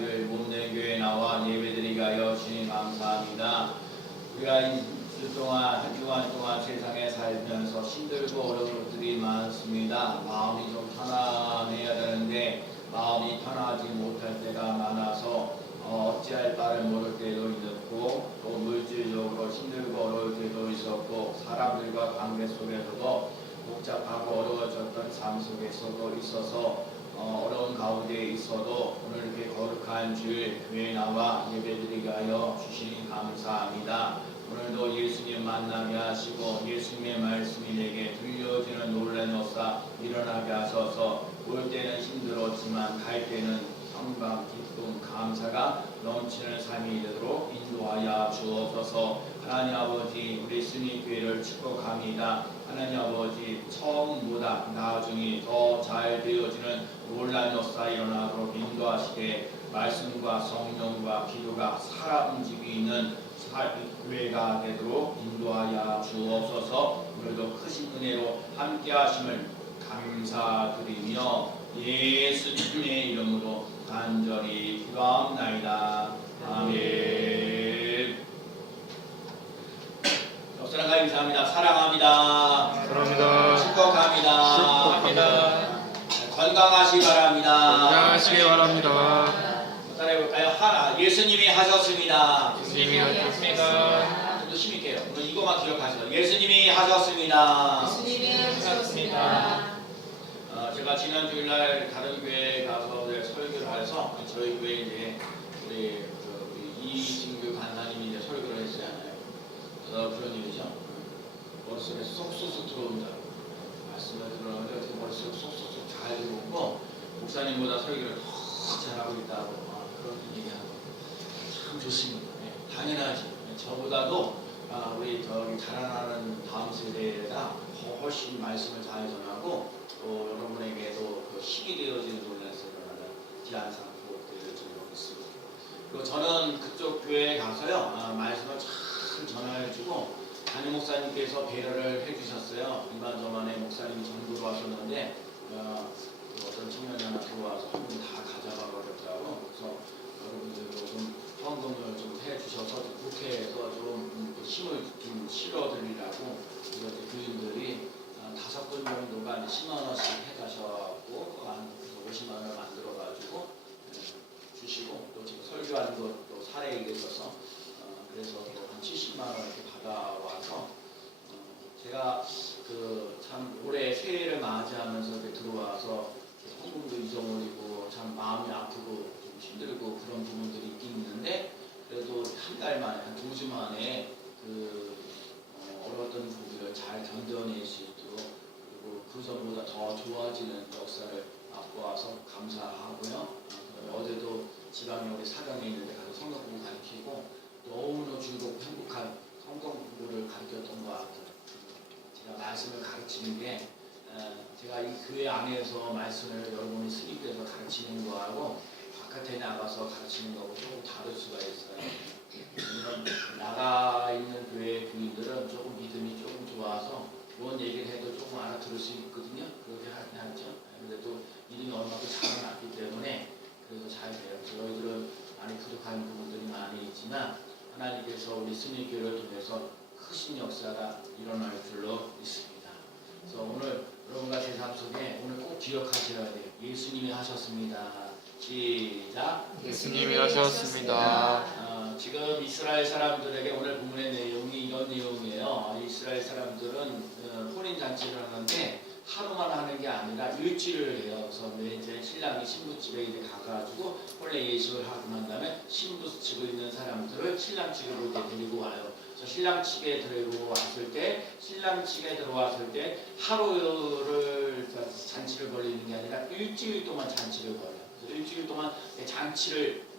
주일 몸된 교회 나와 예배드리게 하여 주님 감사합니다. 우리가 이 주 동안 한 주간 동안 세상에 살면서 힘들고 어려운 것들이 많습니다. 마음이 좀 편안해야 되는데 마음이 편하지 못할 때가 많아서 어찌할 바를 모를 때도 있었고 또 물질적으로 힘들고 어려울 때도 있었고 사람들과 관계 속에서도 복잡하고 어려워졌던 삶 속에서도 있어서 어려운 가운데 있어도 오늘 이렇게 거룩한 주일 교회에 나와 예배드리게 하여 주시니 감사합니다. 오늘도 예수님 만나게 하시고 예수님의 말씀이 내게 들려지는 놀란 역사 일어나게 하셔서 올 때는 힘들었지만 갈 때는 평강, 기쁨, 감사가 넘치는 삶이 되도록 인도하여 주옵소서. 하나님 아버지 우리 순위교회를 축복합니다. 하나님 아버지 처음보다 나중에 더 잘 되어지는 놀란 역사 일어나도록 인도하시되 말씀과 성령과 기도가 살아 움직이는 교회가 되도록 인도하여 주옵소서. 오늘도 크신 은혜로 함께 하심을 감사드리며 예수님의 이름으로 간절히 기도합나이다. 아멘. 역사랑과 감사합니다. 사랑합니다. 사랑합니다. 축복합니다. 축복합니다. 건강하시기 바랍니다. 건강하시기 바랍니다. 따라해볼까요? 하나, 예수님이 하셨습니다. 예수님이 하셨습니다. 좀 더 힘있게요. 오늘 이것만 기억하시죠. 예수님이 하셨습니다. 예수님이 하셨습니다. 제가 지난 주일날 다른 교회에 가서 설교를 해서 저희 교회 이제 우리 이진규 간사님이 이제 설교를 했잖아요. 그런 일이죠. 머릿속에 쏙쏙쏙 들어온다고 말씀을 들었는데 어떻게 머릿속에 쏙쏙쏙 잘 들어오고 목사님보다 설교를 더 잘하고 있다고 그런 얘기하고 참 좋습니다. 네, 당연하지. 저보다도 우리 저기 자라나는 다음 세대가 훨씬 말씀을 잘 전하고 또 여러분에게도 그 힘이 되어지는 논란에서 일어나는 기한상 부업들을 전하고 있습니다. 그리고 저는 그쪽 교회에 가서요 말씀을 잘 전해주고 담임 목사님께서 배려를 해주셨어요. 이만저만의 목사님이 전부로 하셨는데 어떤 청년이 하나 들어와서 한 분 다 가져가 버렸다고. 그래서 여러분들도 좀 헌금을 좀 해주셔서 국회에서 좀 힘을 좀 실어드리라고 그래서 교인들이 5분 정도가 10만 원씩 해가셔갖고 한 50만 원을 만들어가지고 주시고 또 지금 설교하는 것도 사례에 있어서 그래서 한 70만 원 이렇게 받아와서 제가 참 올해 새해를 맞이하면서 이렇게 들어와서 헌금도 잊어버리고 참 마음이 아프고 좀 힘들고 그런 부분들이 있긴 있는데 그래도 한 달 만에 한 2주 만에 어려웠던 부분을 잘 견뎌낼 수 있도록 그리고 그 전보다 더 좋아지는 역사를 맛보아서 감사하고요. 어제도 지방에 우리 사경에 있는데 가서 성경 공부 가르치고 너무나 즐겁고 행복한 성경 공부를 가르쳤던 것 같아요. 제가 말씀을 가르치는 게 제가 이 교회 안에서 말씀을 여러분이 스님께서 가르치는 거하고 바깥에 나가서 가르치는 거하고 조금 다를 수가 있어요. 나가 있는 교회 교인들은 조금 믿음이 조금 좋아서 뭔 얘기를 해도 조금 알아들을 수 있거든요. 그렇게 하죠. 그래도 믿음이 얼마나 자라났기 때문에 그래서 잘 돼요. 저희들은 많이 부족한 부분들이 많이 있지만 하나님께서 우리 스님교회를 통해서 크신 역사가 일어날 줄로 믿습니다. 그래서 오늘 여러분과 제 삶 속에 오늘 꼭 기억하셔야 돼요. 예수님이 하셨습니다. 시작. 예수님이 하셨습니다. 지금 이스라엘 사람들에게 오늘 본문의 내용이 이런 내용이에요. 이스라엘 사람들은 혼인잔치를 하는데 하루만 하는 게 아니라 일주일을 해요. 그래서 이제 신랑이 신부집에 이제 가가지고 원래 예식을 하고 난 다음에 신부 측에 있는 사람들을 신랑 측으로 이제 데리고 와요. 그래서 신랑 측에 들어왔을 때 하루를 잔치를 벌이는 게 아니라 일주일 동안 잔치를 벌여요. 그래서 일주일 동안 잔치를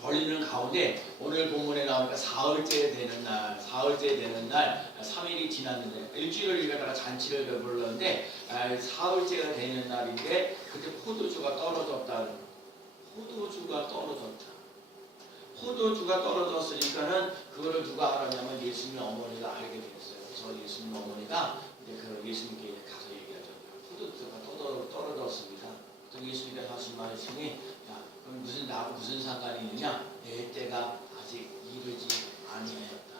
벌리는 가운데 오늘 본문에 나오니까 사흘째 되는 날 3일이 지났는데 일주일을 일하다가 잔치를 벌였는데 사흘째가 되는 날인데 그때 포도주가 떨어졌으니까는 그거를 누가 알았냐면 예수님 어머니가 알게 됐어요. 그래서 예수님 어머니가 이제 예수님께 가서 얘기하죠. 포도주가 떨어졌습니다. 그래서 예수님께서 하신 말씀이 야, 그럼 무슨 나보고 때하고 무슨 상관이 있느냐? 내 때가 아직 이르지 아니하였다.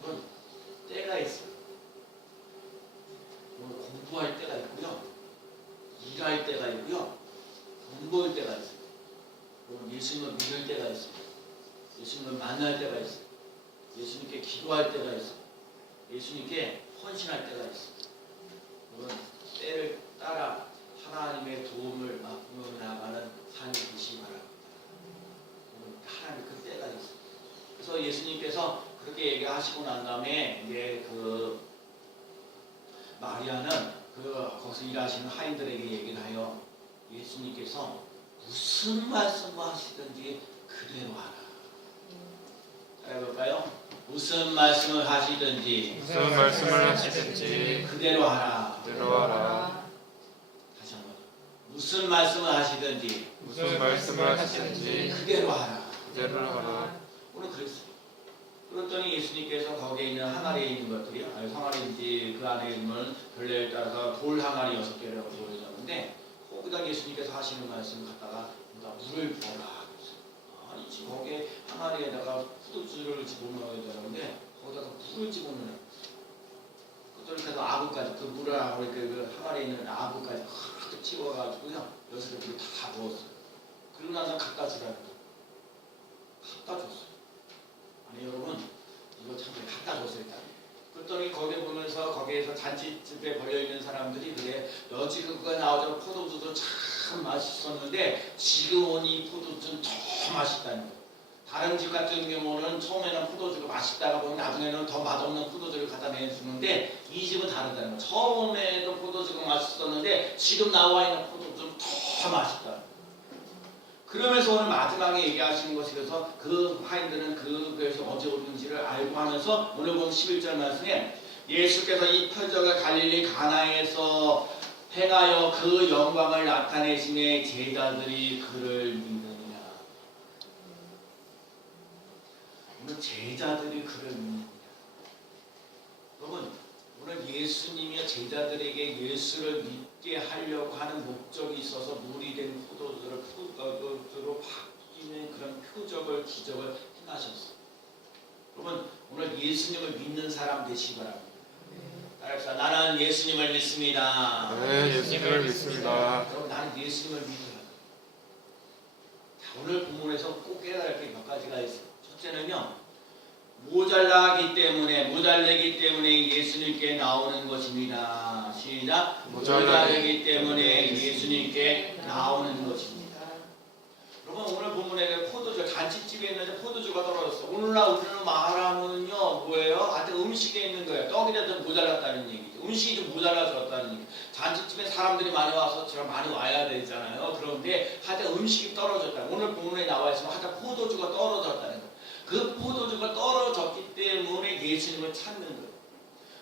그건 때가 있어요. 공부할 때가 있고요, 일할 때가 있고요, 돈 벌 때가 있어요. 예수님을 믿을 때가 있어요. 예수님을 만날 때가 있어요. 예수님께 기도할 때가 있어요. 예수님께 헌신할 때가 있어요. 그건 때를 따라 하나님의 도움을 받고 나가는 삶이 되시기 바랍니다. 하나님 그 때가 있어요. 그래서 예수님께서 그렇게 얘기하시고 난 다음에 이제 그 마리아는 거기서 일하시는 하인들에게 얘기를 하여 예수님께서 무슨 말씀을 하시든지 그대로 하라. 해볼까요? 무슨 말씀을 하시든지 그대로 하라. 다시 한번. 무슨 말씀을 하시든지 그대로 하라. 오늘 그랬어요. 그랬더니 예수님께서 거기에 있는 항아리에 있는 것들이, 항아리인지 그 안에 있는 별내에 따라서 돌 항아리 6개라고 보여졌는데, 거기다 예수님께서 하시는 말씀 갖다가 물을 부어라. 아니 지금 거기에 항아리에다가 포도주를 집어넣어야 되는데 거기다가 물을 집어넣어요. 그래서 아구까지, 그 물을 하고 그 항아리에 있는 아구까지 가득 집어가지고요, 여기서 물을 다 부었어요. 그리고 나서 갖다 주라고. 갖다 줬어요. 아니 여러분, 이거 참 갖다 줬어요. 일단. 그랬더니 거기 보면서 거기에서 잔치집에 걸려있는 사람들이 그래, 너 지금 그거 나오자면 포도주도 참 맛있었는데 지금 오니 포도주는 더 맛있다는 거예요. 다른 집 같은 경우는 처음에는 포도주가 맛있다가 보면 나중에는 더 맛없는 포도주를 갖다 내주는데 이 집은 다르다는 거예요. 처음에도 포도주가 맛있었는데 지금 나와 있는 포도주는 더 맛있다. 그러면서 오늘 마지막에 얘기하시는 것이, 그래서 그 하인들은 그에서 어제 오는지를 알고 하면서 오늘 보면 11절 말씀에 예수께서 이 표적을 갈릴리 가나에서 행하여 그 영광을 나타내심에 제자들이 그를 믿느니라. 오늘 제자들이 그를 믿느니라. 여러분, 오늘 예수님이 제자들에게 예수를 믿게 하려고 하는 목적이 있어서 물이 된 포도주로 바뀌는 그런 표적을, 기적을 행하셨어요. 여러분, 오늘 예수님을 믿는 사람 되시기 바랍니다. 따라합시다. 나는 예수님을 믿습니다. 예수님을 믿습니다. 여러분, 나는 예수님을 믿어요. 오늘 본문에서 꼭 깨달을 게 몇 가지가 있어요. 첫째는요, 모자라기 때문에, 모자르기 때문에 예수님께 나오는 것입니다. 시작. 모자르기 때문에 예수님께 나오는 것입니다. 여러분, 오늘 본문에 포도주, 잔치집에 있는데 포도주가 떨어졌어. 오늘날 우리는 말하면요, 뭐예요? 하여튼 음식에 있는 거예요. 떡이라도 모자랐다는 얘기죠. 음식이 좀 모자라졌다는 얘기. 잔치집에 사람들이 많이 와서 제가 많이 와야 되잖아요. 그런데 하여튼 음식이 떨어졌다. 오늘 본문에 나와 있으면 하여튼 포도주가 떨어졌다는 거예요. 그 포도주가 떨어졌기 때문에 예수님을 찾는 거예요.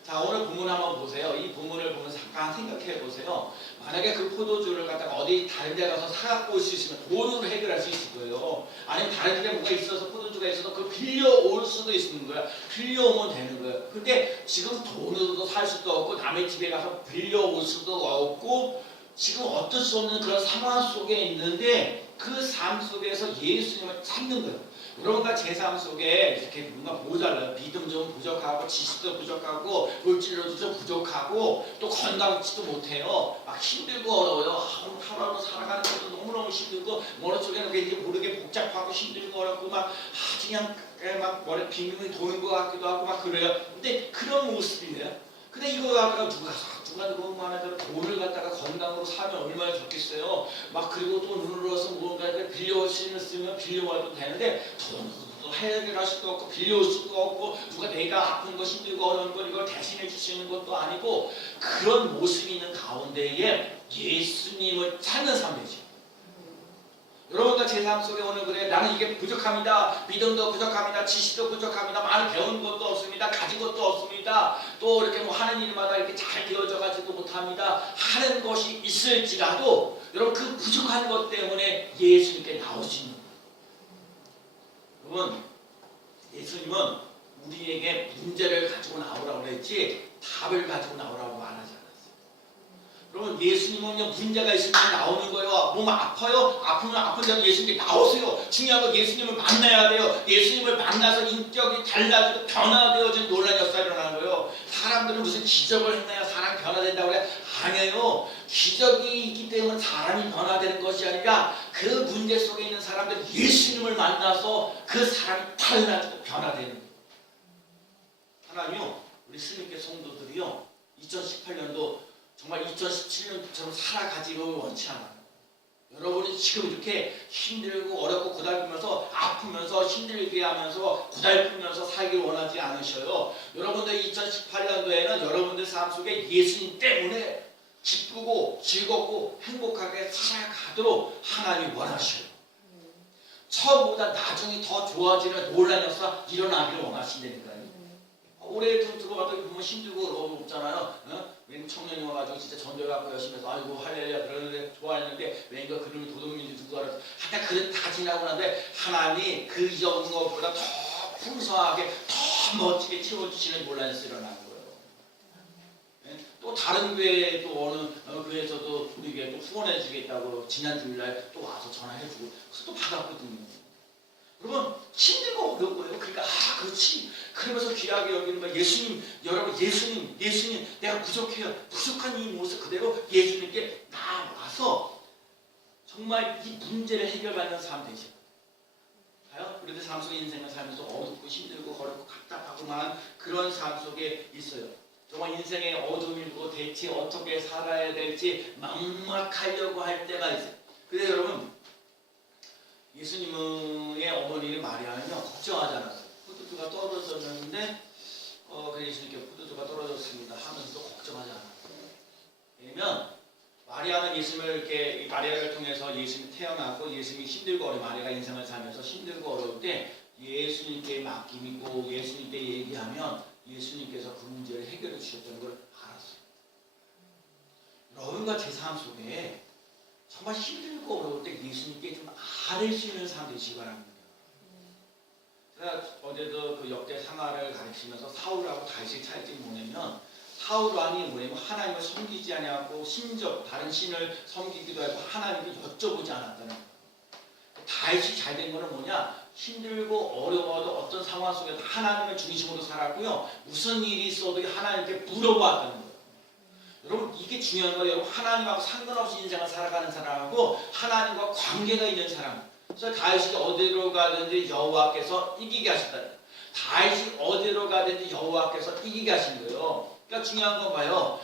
자, 오늘 본문 한번 보세요. 이 본문을 보면서 잠깐 생각해 보세요. 만약에 그 포도주를 갖다가 어디 다른 데 가서 사갖고 올 수 있으면 돈으로 해결할 수 있을 거예요. 아니면 다른 데 뭐가 있어서 포도주가 있어서 그걸 빌려올 수도 있는 거야. 빌려오면 되는 거예요. 근데 지금 돈으로도 살 수도 없고 남의 집에 가서 빌려올 수도 없고 지금 어쩔 수 없는 그런 상황 속에 있는데 그 삶 속에서 예수님을 찾는 거예요. 여러분과 제 삶 속에 이렇게 뭔가 모자라요. 믿음 좀 부족하고 지식도 부족하고 물질로도 좀 부족하고 또 건강치도 못해요. 막 힘들고 어려워요. 하루하루 살아가는 것도 너무너무 힘들고 머릿속에는 이제 모르게 복잡하고 힘들고 어렵고 막 그냥 막 머리 빙빙 도는 것 같기도 하고 막 그래요. 근데 그런 모습이에요. 근데 이거 갖다가 누가 너무 많아서 돈을 갖다가 건강으로 사면 얼마나 좋겠어요. 막 그리고 또 눈을 넣어서 뭔가 빌려올 수 있으면 빌려와도 되는데 돈도 해결할 수도 없고 빌려올 수도 없고 누가 내가 아픈 거 힘들고 어려운 걸 이걸 대신해 주시는 것도 아니고 그런 모습이 있는 가운데에 예수님을 찾는 삶이죠. 여러분과 제 삶 속에 오늘 그래, 나는 이게 부족합니다. 믿음도 부족합니다. 지식도 부족합니다. 많이 배운 것도 없습니다. 가진 것도 없습니다. 또 이렇게 뭐 하는 일마다 이렇게 잘 되어져 가지고 못합니다. 하는 것이 있을지라도 여러분 그 부족한 것 때문에 예수님께 나오시는 거예요. 여러분, 예수님은 우리에게 문제를 가지고 나오라고 그랬지 답을 가지고 나오라고 안 하지 않았어요. 여러분 예수님은요 문제가 있으면 나오는 거예요. 몸 아파요? 아프면 아픈 대로 예수님께 나오세요. 중요한 건 예수님을 만나야 돼요. 예수님을 만나서 인격이 달라지고 변화되어지는 놀라운 역사가 일어나는 거예요. 사람들은 무슨 기적을 했나요? 사람이 변화된다고 그래? 아니에요. 기적이 있기 때문에 사람이 변화되는 것이 아니라 그 문제 속에 있는 사람들 예수님을 만나서 그 사람이 달라지고 변화되는 거예요. 하나님요 우리 스님께 성도들이요 2018년도 정말 2017년처럼 살아가지를 원치 않아요. 여러분이 지금 이렇게 힘들고 어렵고 고달프면서 아프면서 힘들게 하면서 고달프면서 살기를 원하지 않으셔요. 여러분들 2018년도에는 여러분들 삶 속에 예수님 때문에 기쁘고 즐겁고 행복하게 살아가도록 하나님이 원하셔요. 처음보다 나중이 더 좋아지는 놀라운 역사 일어나기를 원하신다니까요. 올해 들어가도 보면 힘들고 없잖아요. 어? 웬 청년이 와가지고 진짜 전도해갖고 열심히 해서 아이고 할렐루야 그러는데 좋아했는데 왠가 그놈이 도둑인지 누구 알았어. 하여튼 그래 다 지나고 나는데 하나님이 그 잊어먹은 것보다 더 풍성하게 더 멋지게 채워주시는 놀라운 일이 일어나는 거예요. 예? 또 다른 교회 또 어느 교회에서도 우리 교회 또 후원해 주겠다고 지난 주일날 또 와서 전화해주고 그래서 또 받았거든요. 여러분 힘들고 어려운 거예요. 그러니까 그렇지. 그러면서 귀하게 여기는 거예요. 예수님 여러분 예수님 내가 부족해요. 부족한 이 모습 그대로 예수님께 나와서 정말 이 문제를 해결받는 삶 되죠. 봐요. 우리들 삶 속에 인생을 살면서 어둡고 힘들고 어렵고 답답하고만 그런 삶 속에 있어요. 정말 인생의 어둠이 있고 대체 어떻게 살아야 될지 막막하려고 할 때가 있어요. 근데 여러분 예수님의 어머니 마리아는요 걱정하지 않았어요. 포도주가 떨어졌는데 그래 예수님께 포도주가 떨어졌습니다 하면서도 걱정하지 않았어요. 왜냐면 마리아는 예수님을 이렇게 마리아를 통해서 예수님이 태어났고 예수님이 힘들고 어려운 마리아가 인생을 살면서 힘들고 어려울 때 예수님께 맡기고 예수님께 얘기하면 예수님께서 그 문제를 해결해 주셨다는 걸 알았어요. 여러분과 제 삶 속에 정말 힘들고 어려울 때 예수님께 좀 아뢰 수 있는 사람 되시기 바랍니다. 제가 어제도 그 역대 상하를 가르치면서 사울하고 다윗의 차이점이 뭐냐면 사울 왕이 뭐냐면 하나님을 섬기지 아니하고 신적 다른 신을 섬기기도 하고 하나님을 여쭤보지 않았다는 거예요. 다윗이 잘 된 거는 뭐냐? 힘들고 어려워도 어떤 상황 속에서 하나님을 중심으로 살았고요. 무슨 일이 있어도 하나님께 물어보았다는 거예요. 여러분 이게 중요한 거예요. 하나님하고 상관없이 인생을 살아가는 사람하고 하나님과 관계가 있는 사람. 그래서 다윗이 어디로 가든지 여호와께서 이기게 하셨다. 다윗이 어디로 가든지 여호와께서 이기게 하신 거예요. 그러니까 중요한 건 봐요.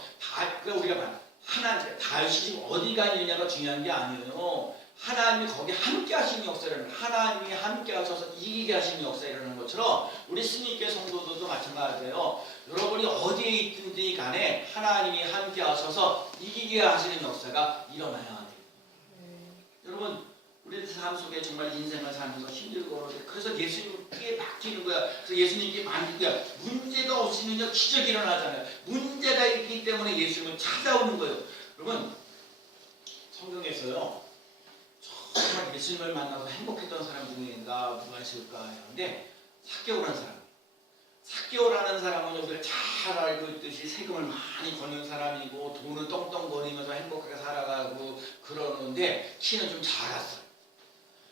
그러니까 우리가 봐요. 하나님 다윗이 지금 어디 가 있느냐가 중요한 게 아니에요. 하나님이 거기 함께 하시는 역사라는 하나님이 함께 하셔서 이기게 하시는 역사라는 것처럼 우리 스님께 성도들도 마찬가지예요. 여러분이 어디에 있든지 간에 하나님이 함께 하셔서 이기게 하시는 역사가 일어나야 돼요. 여러분 우리 삶 속에 정말 인생을 살면서 힘들고 어려운데 그래서 예수님께 맡기는 거야. 그래서 예수님께 맡기는 거야. 문제가 없으면 기적이 일어나잖아요. 문제가 있기 때문에 예수님을 찾아오는 거예요. 여러분 성경에서요. 정말 예수님을 만나서 행복했던 사람 중에 누가 있을까 하는데 삭개오라는 사람. 삭개오라는 사람은 우리가 잘 알고 있듯이 세금을 많이 거는 사람이고 돈을 떵떵거리면서 행복하게 살아가고 그러는데 키는 좀 작았어요.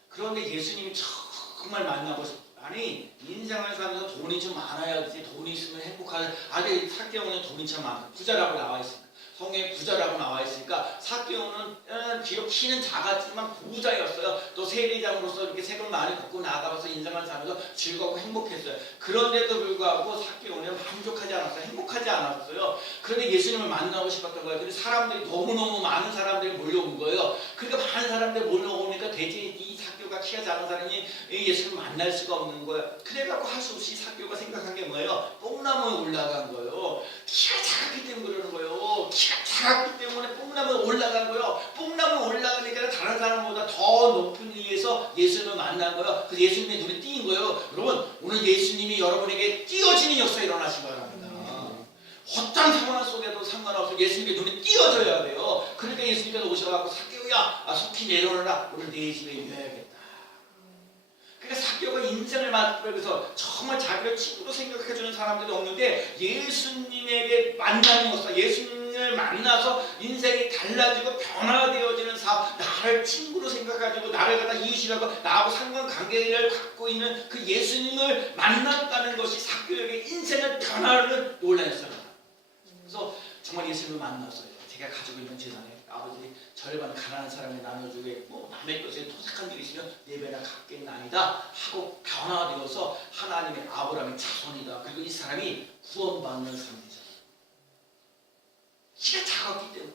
그런데 예수님이 정말 만나고 아니 인생을 살면서 돈이 좀 많아야지 돈이 있으면 행복하지. 아니 삭개오는 돈이 참 많고 부자라고 나와 있습니다. 성경에 부자라고 나와 있으니까 삭개오는 비록 키는 작았지만 부자였어요. 또 세리장으로서 이렇게 세금 많이 걷고 나가면서 인생을 살면서 즐겁고 행복했어요. 그런데도 불구하고 삭개오는 만족하지 않았어요. 행복하지 않았어요. 그런데 예수님을 만나고 싶었던 거예요. 근데 사람들이 너무너무 많은 사람들이 몰려온 거예요. 그러니까 많은 사람들이 몰려오니까 대체 이 삭개오가 키가 작은 사람이 예수님을 만날 수가 없는 거예요. 그래갖고 할 수 없이 삭개오가 생각한 게 뭐예요? 뽕나무에 올라간 거예요. 키가 작았기 때문에 그러는 거예요. 키가 작았기 때문에 뽕나무에 올라간 거예요. 뽕나무에 올라가니까 다른 사람보다 더 높은 위에서 예수님을 만난 거예요. 그래서 예수님의 눈에 띄인 거예요. 여러분 오늘 예수님이 여러분에게 띄어지는 역사가 일어나시기 바랍니다. 어떤 상황 속에도 상관없이 예수님의 눈에 띄어져야 돼요. 그러니까 예수님께서 오셔갖고 삭개오야 속히 내려오라. 오늘 내 집에 누워야겠다. 그러니까 삭개오가 인생을 맞으면서 정말 자기를 친구로 생각해주는 사람들이 없는데 예수님에게 만나는 역사, 예수님을 예수님을 만나서 인생이 달라지고 변화되어지는 나를 친구로 생각하고 나를 갖다 이웃이라고 나하고 상관관계를 갖고 있는 그 예수님을 만났다는 것이 삭개오에게 인생을 변화를 놀라였어요. 그래서 정말 예수님을 만났어요. 제가 가지고 있는 재산에 아버지 절반 가난한 사람에 나눠주겠고 남의 것에 토색한 일이 있으면 4배나 갚겠나이다 하고 변화되어서 하나님의 아브라함의 자손이다. 그리고 이 사람이 구원받는 사람이잖아요. 키가 작았기 때문에.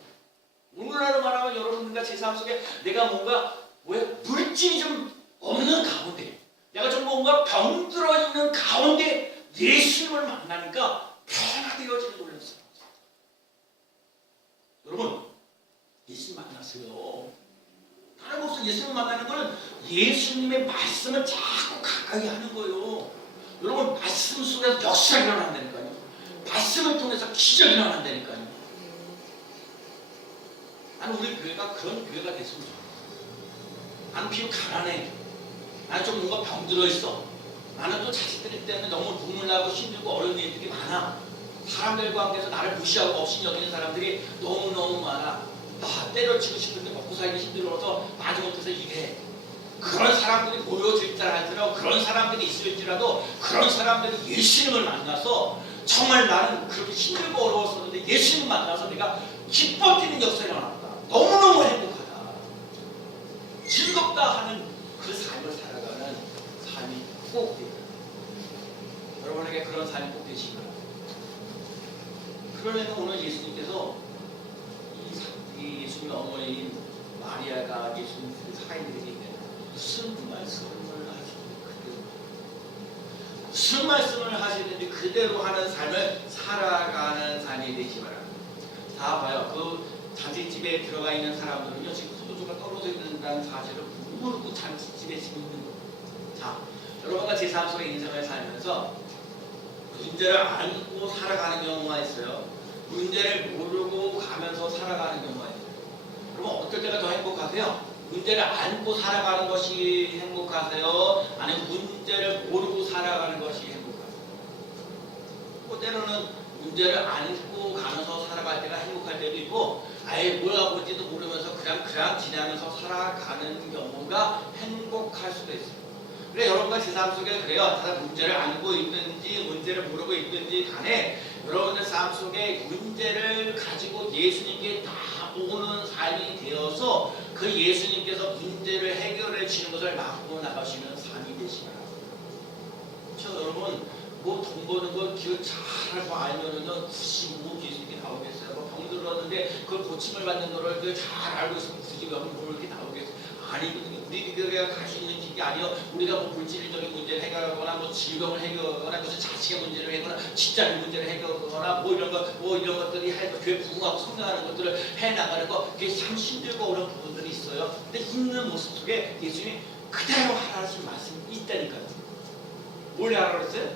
오늘날로 말하면 여러분들과 제 삶 속에 내가 뭔가 물질이 좀 없는 가운데 내가 좀 뭔가 병들어 있는 가운데 예수님을 만나니까 변화되어지는 놀랐어요. 여러분 예수님 만나세요. 다른 것은 예수님 만나는 것은 예수님의 말씀을 자꾸 가까이 하는 거예요. 여러분 말씀 속에서 역사가 일어난다니까요. 말씀을 통해서 기적이 일어난다니까요. 나는 우리 교회가 그런 교회가 됐으면 좋겠어. 나는 비록 가난해. 나는 좀 뭔가 병들어 있어. 나는 또 자식들 때문에 너무 눈물 나고 힘들고 어려운 일들이 많아. 사람들과 함께해서 나를 무시하고 없이 여기는 사람들이 너무너무 많아. 때려치고 싶은데 먹고 살기 힘들어서 마지못해서 일해. 그런 사람들이 모여질 줄 알더라도 그런 사람들이 있을지라도 그런 사람들이 예수님을 만나서 정말 나는 그렇게 힘들고 어려웠었는데 예수님을 만나서 내가 기뻐 뛰는 역사가 일어났다. 너무너무 행복하다. 즐겁다 하는 그 삶을 살아가는 삶이 꼭 되어요. 여러분에게 그런 삶이 꼭 되시기 바랍니다. 그러려면 오늘 예수님께서 이 예수님의 어머니인 마리아가 예수님 사인들에게 무슨 말씀을 하시는지 무슨 말씀을 하시는지 그대로 하는 삶을 살아가는 삶이 되시 바랍니다. 다 봐요. 그 잔치집에 들어가 있는 사람들은요 지금 포도주가 떨어져 있는다는 사실을 모르고 잔치집에 지금 있는 거예요. 자, 여러분과 제 삶 속의 인생을 살면서 문제를 안고 살아가는 경우가 있어요. 문제를 모르고 가면서 살아가는 경우가 있어요. 그러면 어떨 때가 더 행복하세요? 문제를 안고 살아가는 것이 행복하세요? 아니면 문제를 모르고 살아가는 것이 행복하세요? 뭐 때로는 문제를 안고 가면서 살아갈 때가 행복할 때도 있고 아예 뭐가 뭔지도 모르면서 그냥 지나면서 살아가는 경우가 행복할 수도 있어요. 그래 여러분과 제 삶 속에 그래요. 다 문제를 안고 있든지 문제를 모르고 있든지 간에 여러분의 삶 속에 문제를 가지고 예수님께 다 오는 삶이 되어서 그 예수님께서 문제를 해결해 주시는 것을 맡고 나가시는 삶이 되시기 바랍니다. 그렇죠 여러분? 뭐 돈 버는 거 기억 잘 알고 알면은요 95 예수님께 나오겠어요. 뭐 병들었는데 그걸 고침을 받는 거를 잘 알고 있으면 굳이 뭐 이렇게 나오겠어요. 아니거든요. 우리 교회가 갈 수 있는 길이 아니요. 우리가 뭐 물질적인 문제를 해결하거나 뭐 질병을 해결하거나 무슨 자식의 문제를 해결하거나 직장 문제를 해결하거나 뭐 이런 것들이 해서 교회 부흥하고 성장하는 것들을 해 나가는 거 그게 참 힘들고 어려운 부분들이 있어요. 근데 있는 모습 속에 예수님이 그대로 하라는 말씀이 있다니까요. 뭘 하라고 그랬어요?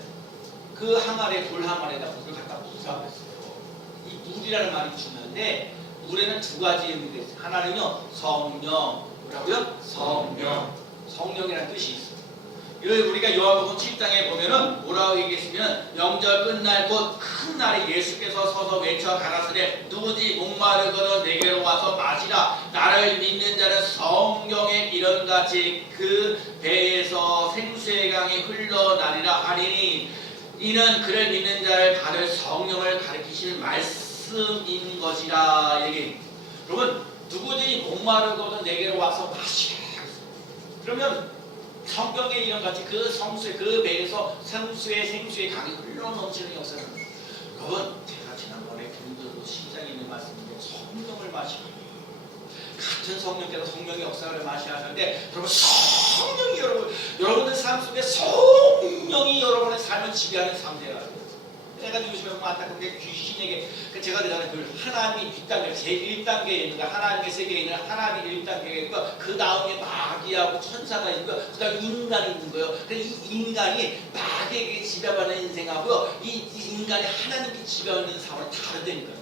그 항아리에 돌 항아리에다 물을 갖다 부으라고 했어요. 이 물이라는 말이 중요한데 물에는 두 가지 의미가 있어요. 하나는요 성령 뭐라고요? 성령이라는 뜻이 있어요. 우리가 요한복음 7장에 보면은 뭐라고 얘기했으면 명절 끝날 곧 큰 날에 예수께서 서서 외쳐 가라사대 누구지 목마르거든 내게로 와서 마시라. 나를 믿는 자는 성경의 이름같이 그 배에서 생수의 강이 흘러나리라 하리니 이는 그를 믿는 자를 받을 성령을 가리키시는 말씀인 것이라. 얘기. 여러분 누구든지 목마르거든 내게로 와서 마시라. 그러면 성경의 이름같이 그 성수의 그 배에서 생수의 강이 흘러넘치는 역사는 여러분 제가 지난번에 교인들도 시장에 있는 말씀인데 성령을 마시라. 같은 성령께서 성령의 역사를 마시하셨는데 여러분 성령이 여러분의 삶 속에 성령이 여러분의 삶을 지배하는 상태가 내가 요즘에 안타까운 게 귀신에게 제가 그러잖아요. 그 하나님이 뒷단계 제1단계에 있는 거 하나님의 세계에 있는 하나님이 1단계에 있는 거 그 다음에 마귀하고 천사가 있는 거 그 다음에 인간이 있는 거예요. 이 인간이 마귀에게 지배받는 인생하고요 이 인간이 하나님께 지배받는 삶은 다르다니까요.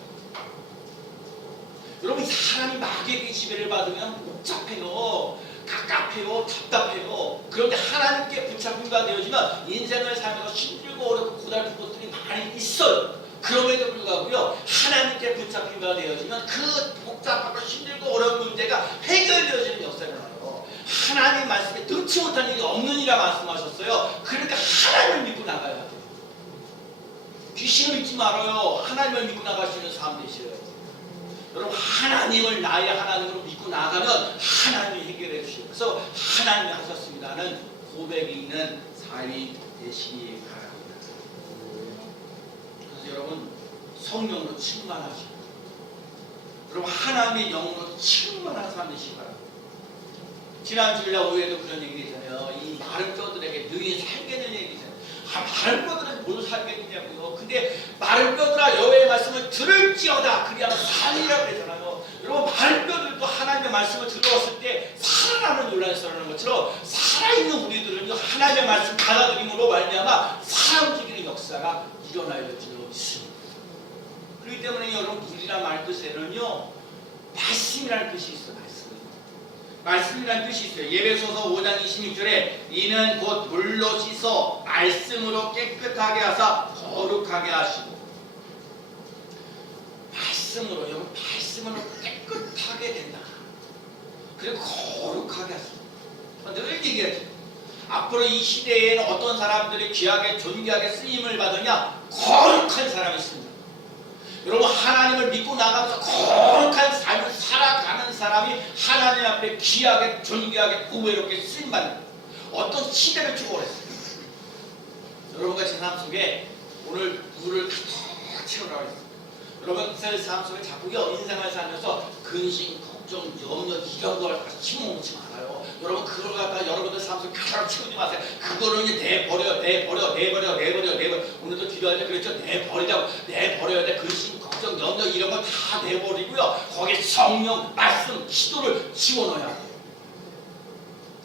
여러분 이 사람이 마귀에게 지배를 받으면 복잡해요. 갑갑해요. 답답해요. 그런데 하나님께 붙잡힌 바 되어지면 인생을 살면서 힘들고 어렵고 고달픈 것들이 많이 있어요. 그럼에도 불구하고요, 하나님께 붙잡힌 바 되어지면 그 복잡하고 힘들고 어려운 문제가 해결되어지는 역사를 나요. 하나님 말씀에 능치 못한 일이 없느니라 말씀하셨어요. 그러니까 하나님을 믿고 나가야 돼요. 귀신을 믿지 말아요. 하나님을 믿고 나갈 수 있는 삶 되시어야 돼요. 여러분, 하나님을 나의 하나님으로 믿고 나가면 하나님이 해결해 주시고, 그래서 하나님이 하셨습니다는 고백이 있는 삶이 되시기 바랍니다. 그래서 여러분, 성령으로 충만하시고, 여러분 하나님의 영으로 충만한 삶 되시기 바랍니다. 지난 주일날 오후에도 그런 얘기 했잖아요. 이 마른 뼈들에게 너희 살겠는 얘기잖아요. 마른 뼈들에게 뭘 살겠느냐고요. 근데 마른 뼈들아 여호와의 말씀을 들을지어다 그리하면 살리라고 그랬잖아요. 여러분, 마른 뼈들도 하나님의 말씀을 들어왔을 때 살아나는 논란이 일어나는 것처럼 살아있는 우리들은요, 하나님의 말씀 받아들임으로 말미암아 살아 움직이는 역사가 일어나야 될 줄로 믿습니다. 그렇기 때문에 여러분, 물이란 말 뜻에는요, 말씀이라는 뜻이 있어요. 말씀이라는 뜻이 있어요. 예배소서 5장 26절에 이는 곧 물로 씻어 말씀으로 깨끗하게 하사 거룩하게 하시고, 말씀으로, 여러분 말씀으로 깨끗하게 된다. 그리고 거룩하게 하시고. 늘 얘기하죠. 앞으로 이 시대에는 어떤 사람들이 귀하게 존귀하게 쓰임을 받으냐? 거룩한 사람이 있습니다. 여러분, 하나님을 믿고 나가면서 거룩한 삶을 살아가는 사람이 하나님 앞에 귀하게 존귀하게 우애롭게 쓰임받는 어떤 시대를 초월했어요. 여러분과 제 삶 속에 오늘 물을 가득 채우라고 했어요. 여러분, 제 삶 속에 자꾸요, 인생을 살면서 근심, 걱정, 염려 이런 걸 심어놓지 말아요. 여러분, 그걸 갖다가 여러분들 삶 속에 가득 채우지 마세요. 그거를 이제 내버려. 오늘도 기도할 때 그랬죠. 내버려야 돼. 근심, 걱정, 염려 이런 걸 다 내버리고요, 거기에 성령, 말씀, 기도를 집어넣어야 돼요.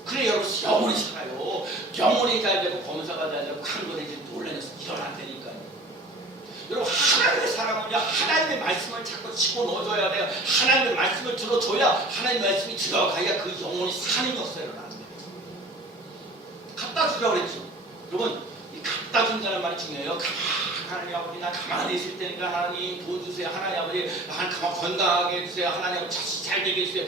그래 여러분, 영혼이 살아요. 영혼이 잘 되고 범사가 잘 되고 강건해지는 논란에서 일어난다니까요. 여러분, 하나님의 사람은요, 하나님의 말씀을 자꾸 집어넣어줘야 돼요. 하나님의 말씀을 들어줘야 하나님의 말씀이 들어가야 그 영혼이 사는 역사를 일어나는 거예요. 갖다 주라고 그랬죠. 여러분, 이 갖다 준다는 말이 중요해요. 하나님 아버지, 나 가만히 있을 테니까 하나님 돈 주세요. 하나님 아버지, 나 건강하게 해주세요. 하나님 아버지, 자식 잘 되게 해주세요.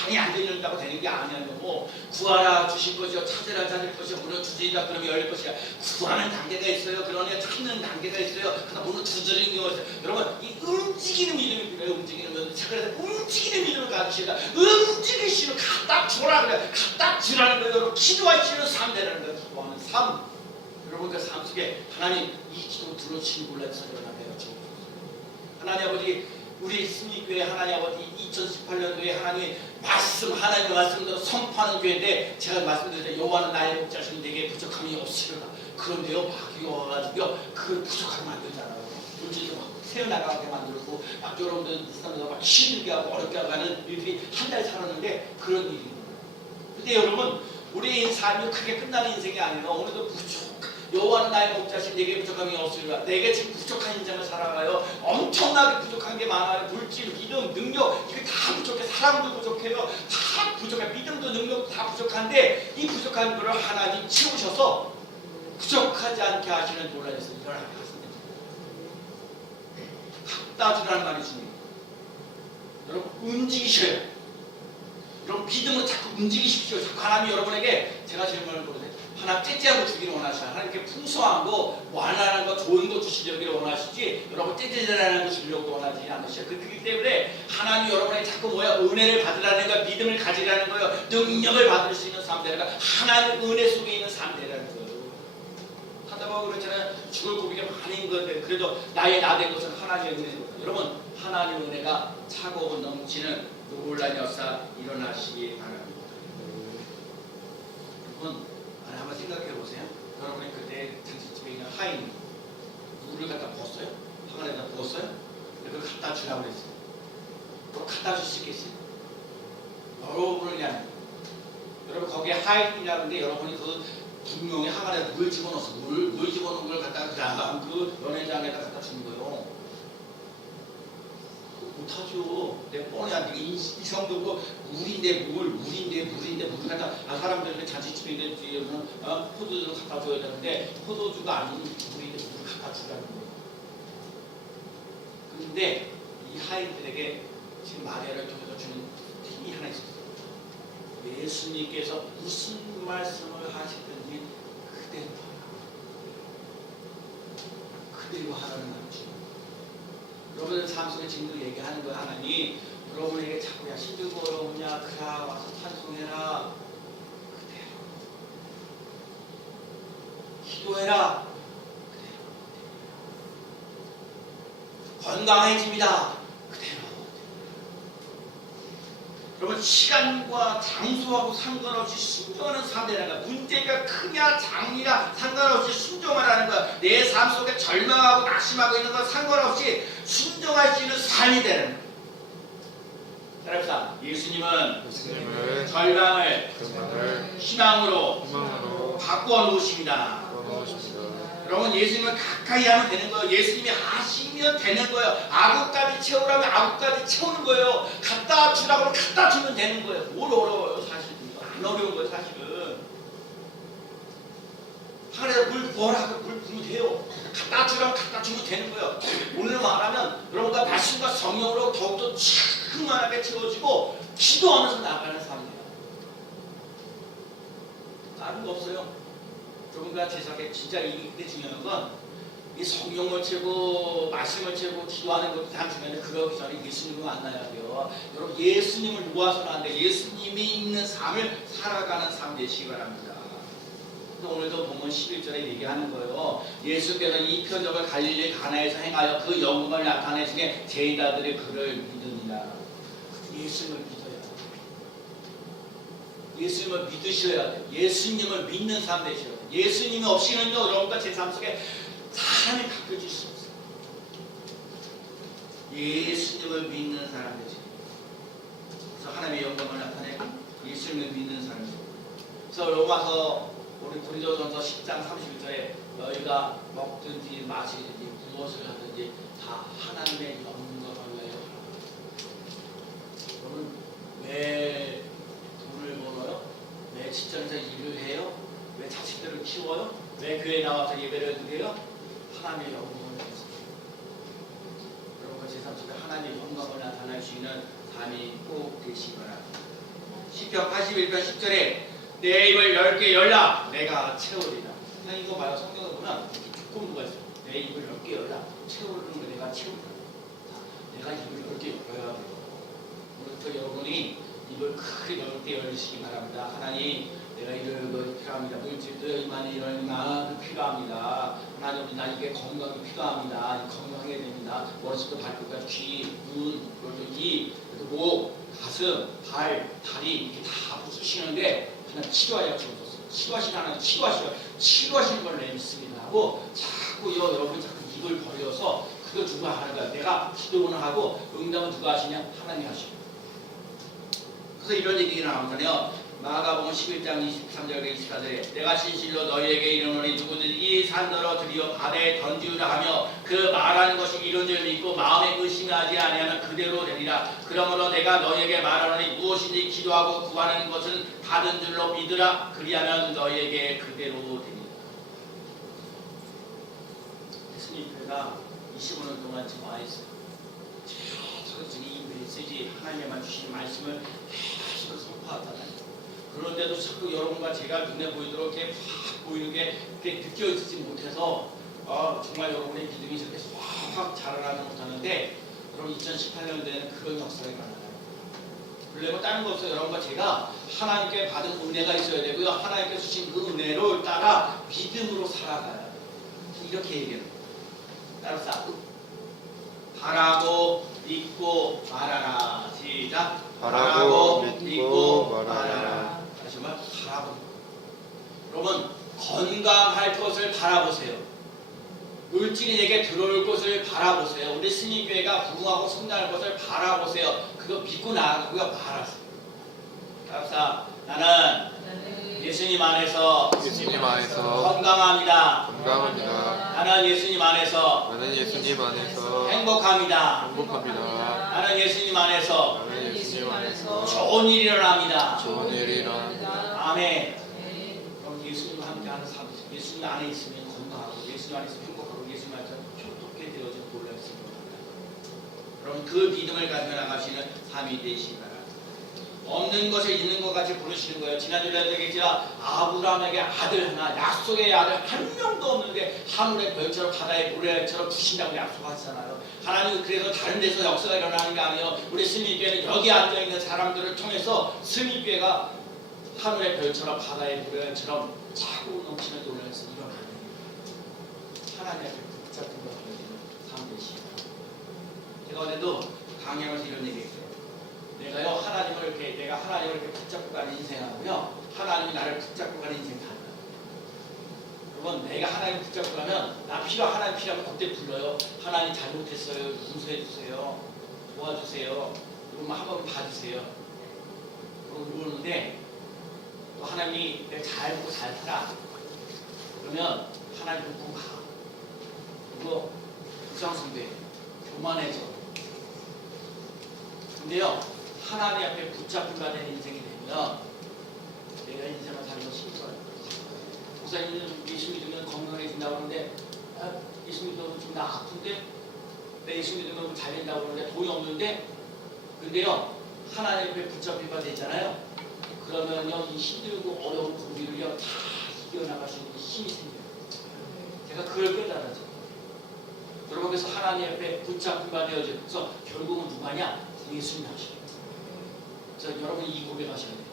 가만히 앉아있는다고 되는 게 아니에요. 뭐 구하라 주실 것이요, 찾으라 찾을 것이요, 문을 두드리라 그러면 열릴 것이야. 구하는 단계가 있어요. 그러니 찾는 단계가 있어요. 그다음 문을 두드리는 경우가 있어요. 여러분, 이 움직이는 믿음이 필요해요. 움직이는 그래서 움직이는 믿음을 가지시다. 움직이시는 갖다 주라 그래요. 갖다 주라는 거예요. 여러분, 기도하시는 삶 되라는 거예요. 기도하는 삶. 여러분들 삶 속에 하나님 이 기도 들어주시는 몰라서 일어나게요. 하나님 아버지, 우리 승리교회 하나님 아버지 2018년도에 하나님 말씀, 하나님의 말씀대로 선포하는 교회인데, 제가 말씀드렸죠. 여호와는 나의 목자시니 내게 부족함이 없으리라. 그런데요, 마귀가 와가지고요, 그걸 부족하게 만들잖아요. 물질도 막 새어나가게 만들고, 막 여러분들 사람들 막 힘들게 하고 어렵게 하는 일들이 한 달 살았는데 그런 일이 있는 거예요. 근데 여러분, 우리의 삶이 크게 끝나는 인생이 아니에요. 오늘도 여호와는 나의 목자신 내게 부족함이 없으리라. 내게 지금 부족한 인생을 살아가요. 엄청나게 부족한 게 많아요. 물질, 믿음, 능력, 이게 다 부족해. 사람도 부족해요. 다 부족해. 믿음도 능력도 다 부족한데, 이 부족한 거를 하나님 채우셔서 부족하지 않게 하시는 논란에서 일어나게 하십니다. 갖다 주라는 말이 중요해요. 여러분, 움직이셔요. 여러분, 믿음으로 자꾸 움직이십시오. 자꾸 하나님이 여러분에게, 제가 질문을 보세요. 하나 째째한 거 주기를 원하시나? 하나님께 풍성한 거, 완화한 거, 좋은 거 주시려기를 원하시지, 여러분 째째한 거 주려고 원하지 않으셔요. 그렇기 때문에 하나님 여러분에게 자꾸 은혜를 받으라는 거, 믿음을 가지라는 거예요. 능력을 받을 수 있는 삶 되라는 거, 하나님 은혜 속에 있는 삶 되라는 거예요. 하다 보면 그렇잖아요. 죽을 고비가 많은 건데 그래도 나의 나된 것은 하나님의 은혜입니다. 여러분, 하나님의 은혜가 차고 넘치는 놀라운 역사 일어나시기 바랍니다. 여러분, 한번 생각해 보세요. 여러분이 그때 잔치집에 있는 하인 물을 갖다 부었어요? 항아리에다 부었어요? 그걸 갖다 주라고 그랬어요. 그걸 갖다 줄 수 있겠어요? 여러분을 위한, 여러분 거기에 하인이라는 게, 여러분이 그 분명히 항아리에 물 집어넣어서 물 집어넣은 걸 갖다가 그다음 그 연회장에다 갖다 주는 거예요. 못하죠. 내 뻔히 안 돼. 이 정도고 물인데 물을 갖다, 사람들한테 잔치집인데 포도주를 갖다 줘야 되는데 포도주가 아닌 물인데 물을 갖다 주라는 거예요. 근데 이 하인들에게 지금 마리아를 통해서 주는 힘이 하나 있었어요. 예수님께서 무슨 말씀을 하시든지 그대로 하라는 말이죠. 여러분들 삶 속에 지금도 얘기하는 거야. 하나님 여러분에게 자꾸 야 힘들고 어려우냐 그라 와서 찬송해라 그대로 기도해라 그대로 건강해집니다 그대로. 여러분 시간과 장소하고 상관없이 순종하는 삶이라는 거야. 문제가 크냐 작냐 상관없이 순종하라는 거야. 내 삶 속에 절망하고 낙심하고 있는 건 상관없이 순종할 수 있는 삶이 되는 거야. 여러분 예수님은 절망을 희망으로 바꿔 놓으십니다. 여러분 예수님은 가까이 하면 되는 거예요. 예수님이 하시면 되는 거예요. 아구까지 채우라면 아구까지 채우는 거예요. 갖다 주라고 하면 갖다 주면 되는 거예요. 뭘 어려워요 사실은. 안 어려운 거예요 사실은. 하늘에서 물 부어라 물 부으면 돼요. 갖다 주라면 갖다 주면 되는 거예요. 오늘 말하면 여러분과 말씀과 성령으로 더욱더 충만하게 채워지고 기도하면서 나아가는 삶이에요. 다른 거 없어요. 여러분과 제 생각에 진짜 이때 중요한 건 이 성령을 채고 말씀을 채고 기도하는 것도 다 중요한데 그러기 전에 예수님을 만나야 돼요. 여러분 예수님을 모아서는 안 돼요. 예수님이 있는 삶을 살아가는 삶 되시기 바랍니다. 오늘도 보면 11절에 얘기하는 거예요. 예수께서 이 표적을 갈릴리 가나에서 행하여 그 영광을 나타내시니 제자들이 그를 믿으니라. 예수님을 믿어야 돼요. 예수님을 믿으셔야 돼요. 예수님을 믿는 삶 되셔야 돼요. 예수님이 없이는요 여러분과 제 삶 속에 사람이 바뀌어질 수 없어요. 예수님을 믿는 사람 되죠. 그래서 하나님의 영광을 나타내고 예수님을 믿는 사람이죠. 그래서 로마서 우리 고린도전서 10장 31절에 너희가 먹든지 마시든지 무엇을 하든지 다 하나님의 영광을 위하여 하라. 여러분 왜 돈을 벌어요? 왜 직장에서 일을 해요? 왜 자식들을 키워요? 왜 교회에 나와서 예배를 드려요? 하나님의 영광을 위해서. 여러분과 제 삶 속에 하나님의 영광을 나타낼 수 있는 삶이 꼭 되시기 바랍니다. 시편 81편 10절에 내 입을 10개 열라 내가 채우리라. 그냥 이거 봐요. 성경에 보면 조건부가 있어요. 내 입을 10개 열라 채우는 거 내가 채우리라. 내가 입을 10개 열어야 돼요. 오늘부터 여러분이 입을 크게 넓게 열리시기 바랍니다. 하나님 내가 이런 거 필요합니다. 물질도 많이 이런 마음이 필요합니다. 하나님 나 이게 건강이 필요합니다. 건강해야 됩니다. 머리부터 발끝까지 귀, 눈, 그리고 이, 그리고 목, 가슴, 발, 다리 이렇게 다 부수시는데 그냥 치료하여 주옵소서. 치료하시는 하나님 치료하시는 걸 내밌습니다 하고 자꾸 여러분이 자꾸 입을 벌려서 그걸 누가 하는 거야. 내가 기도는 하고 응답은 누가 하시냐? 하나님이 하시고. 그래서 이런 얘기가 나오잖아요. 마가복음 11장 23절에 24절에 내가 진실로 너희에게 이르노니 누구든지 이 산더러 들이어 바다에 던지우라 하며 그 말하는 것이 이룬 줄 믿고 마음에 의심하지 아니하면 그대로 되리라. 그러므로 내가 너희에게 말하노니 무엇인지 기도하고 구하는 것은 받은 줄로 믿으라. 그리하면 너희에게 그대로 되리라. 예수님 교회가 25년 동안 지금 와 있어요. 계속 이 메시지 하나님만 주신 말씀을 계속 선포하잖아요. 그런데도 자꾸 여러분과 제가 눈에 보이도록 이렇게 확 보이는 게 이렇게 느껴지지 못해서 정말 여러분의 믿음이 이렇게 확 자라나지 못하는데 여러분 2018년도에는 그런 역사가 일어나요. 그러려면 다른 거 없어요. 여러분과 제가 하나님께 받은 은혜가 있어야 되고요. 하나님께 주신 그 은혜를 따라 믿음으로 살아가요. 이렇게 얘기해요. 따라서 바라고 믿고 말하라. 시작. 바라고 믿고 말하라. 다시 한번 바라보는 거. 여러분 건강할 것을 바라보세요. 물질이 내게 들어올 것을 바라보세요. 우리 스님교회가 부흥하고 성장할 것을 바라보세요. 그거 믿고 나아가고요. 말하세요. 따라서 나는 예수님 안에서 건강합니다. 나는 예수님 안에서 행복합니다. 나는 예수님 안에서 좋은 일이 일어납니다. 아멘. 그럼 예수님과 함께하는 삶, 예수님 안에 있으면 건강하고 예수님 안에 있으면 행복하고 예수님 안에서 효롭게 되어진 놀랄 수 있는 겁니다. 여러분 그 믿음을 가지고 나가시는 삶이 되시기 바랍니다. 없는 것을 있는 것 같이 부르시는 거예요. 지난주에 얘기했지만 아브라함에게 아들 하나, 약속의 아들 한 명도 없는데 하늘의 별처럼 바다의 모래처럼 부신다고 약속하시잖아요. 하나님은 그래서 다른 데서 역사가 일어나는 게 아니에요. 우리 스님교회는 여기 앉아있는 사람들을 통해서 스님교회가 하늘의 별처럼 바다의 모래처럼 차고 넘치는 놀라서 일어나는 하나님의 붙잡힌 것 같은 삶 되시고, 제가 어제도 강연에서 이런 얘기했어요. 내가요 하나님을 이렇게 내가 하나님을 이렇게 붙잡고 가는 인생하고요, 하나님이 나를 붙잡고 가는 인생 달라요. 여러분 내가 하나님 붙잡고 가면 나 하나님 필요하면 그때 불러요. 하나님 잘못했어요. 용서해 주세요. 도와주세요. 여러분 한번 봐주세요. 그러는데 또 하나님이 내가 잘 보고 잘 살아. 그러면 하나님 보고 가. 그리고 불쌍성돼. 교만해져. 근데요 하나님 앞에 붙잡힌 바 된 인생이 되면 내가 인생을 사는 거 힘들어요. 목사님은 예수 믿으면 건강해진다고 하는데 예수 믿으면 좀 나 아픈데 내 예수 믿으면 잘 된다고 하는데 돈이 없는데, 근데요 하나님 앞에 붙잡힌 바 되잖아요. 그러면요 이 힘들고 어려운 고비를요 다 이겨나갈 수 있는 힘이 생겨요. 제가 그걸 깨달았죠. 여러분 그래서 하나님 앞에 붙잡힌 바 되어져. 그래서 결국은 누가냐? 예수님이 하셔요. 그래서 여러분 이 고백하셔야 돼요.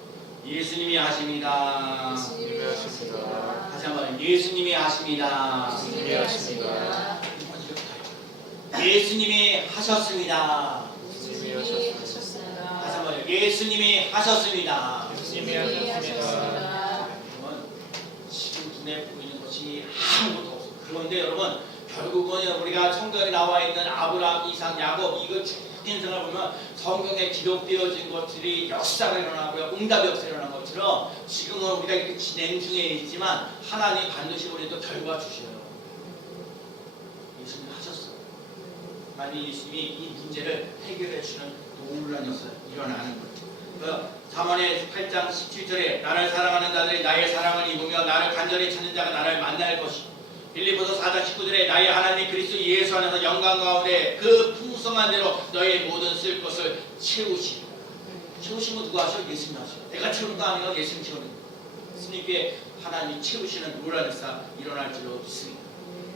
예수님이 하십니다. 예수님이 하십니다. 다시 한번 예수님이 하십니다. 예수님이 하십니다. 예수님이 하셨습니다. 예수님이 하셨습니다. 다시 한번 예수님이 하셨습니다. 예수님이 하셨습니다. 여러분 지금 눈에 보이는 것이 아무것도 없어요. 그런데 여러분 결국은 우리가 성경에 나와 있는 아브라함, 이삭, 야곱 이거 쭉 인생을 보면 성경에 기록되어진 것들이 역사가 일어나고요, 응답의 역사가 일어난 것처럼 지금은 우리가 이렇게 진행 중에 있지만 하나님 반드시 우리도 결과 주셔요. 예수님 하셨어요. 만약 예수님이 이 문제를 해결해 주는 놀라운 역사가 일어나는 거예요. 잠언의 8장 17절에 나를 사랑하는 자들이 나의 사랑을 입으며 나를 간절히 찾는 자가 나를 만날 것이고, 빌립보서 4장 19절에 나의 하나님 그리스도 예수 안에서 영광 가운데 그 풍성한 대로 너의 모든 쓸 것을 채우시리라. 채우신 건 누가 하셔? 예수님이 하셔. 내가 채우는 거 아니에요. 예수님 채우는 거. 예수님께 하나님이 채우시는 놀라운 역사 일어날 줄로 믿습니다.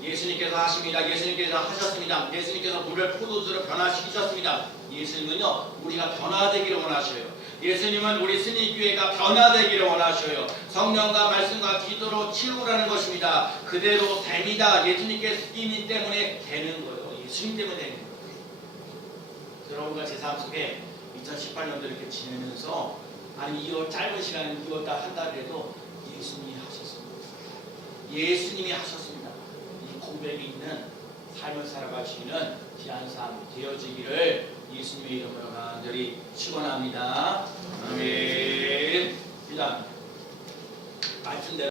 예수님께서 하십니다. 예수님께서 하셨습니다. 예수님께서 물을 포도주로 변화시키셨습니다. 예수님은요 우리가 변화되기를 원하셔요. 예수님은 우리 스님교회가 변화되기를 원하셔요. 성령과 말씀과 기도로 채우라는 것입니다. 그대로 됩니다. 예수님께 쓰임이 때문에 되는 거예요. 예수님 때문에 되는 거예요. 여러분과 제 삶 속에 2018년도 이렇게 지내면서 아니 짧은 시간 2월 달 한 달이라도 예수님이 하셨습니다. 예수님이 하셨습니다. 이 고백이 있는 삶을 살아가시는 귀한 삶 되어지기를 예수님의 이름으로 간절히 축원합니다. 아멘.